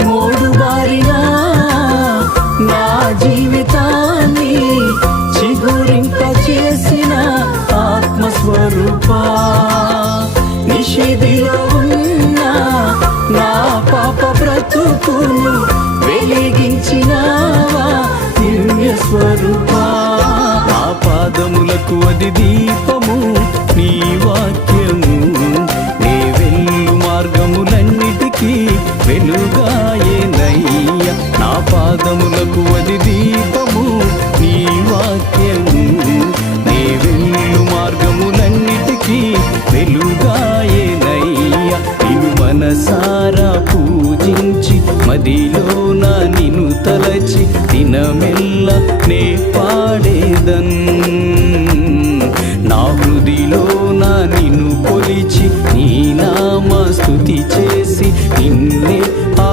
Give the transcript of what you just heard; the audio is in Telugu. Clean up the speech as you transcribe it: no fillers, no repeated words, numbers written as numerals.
మోడు బారిన నా జీవితాన్ని చిగురింప చేసిన ఆత్మస్వరూపా, నిషిదిలో ఉన్న నా పాప బ్రతుకును వెలిగించినావా దివ్య స్వరూపా. నా పాదములకు అది దీపము నీ వాక్యము, నీ వెళ్ళు మార్గములన్నిటికీ వెలుగాయేనయ్య. నా పాదములకు అది దీపము నీ వాక్యము, నీ వెళ్ళు మార్గములన్నిటికీ వెలుగాయేనయ్య. నిన్ను మనసారా పూజించి మదిలోన నిన్ను తలచి దినమెల్ల నే పాడేదన్. నా హృదిలోన నిన్ను కొలిచి నీ నామ స్తుతి చేసి నిన్నే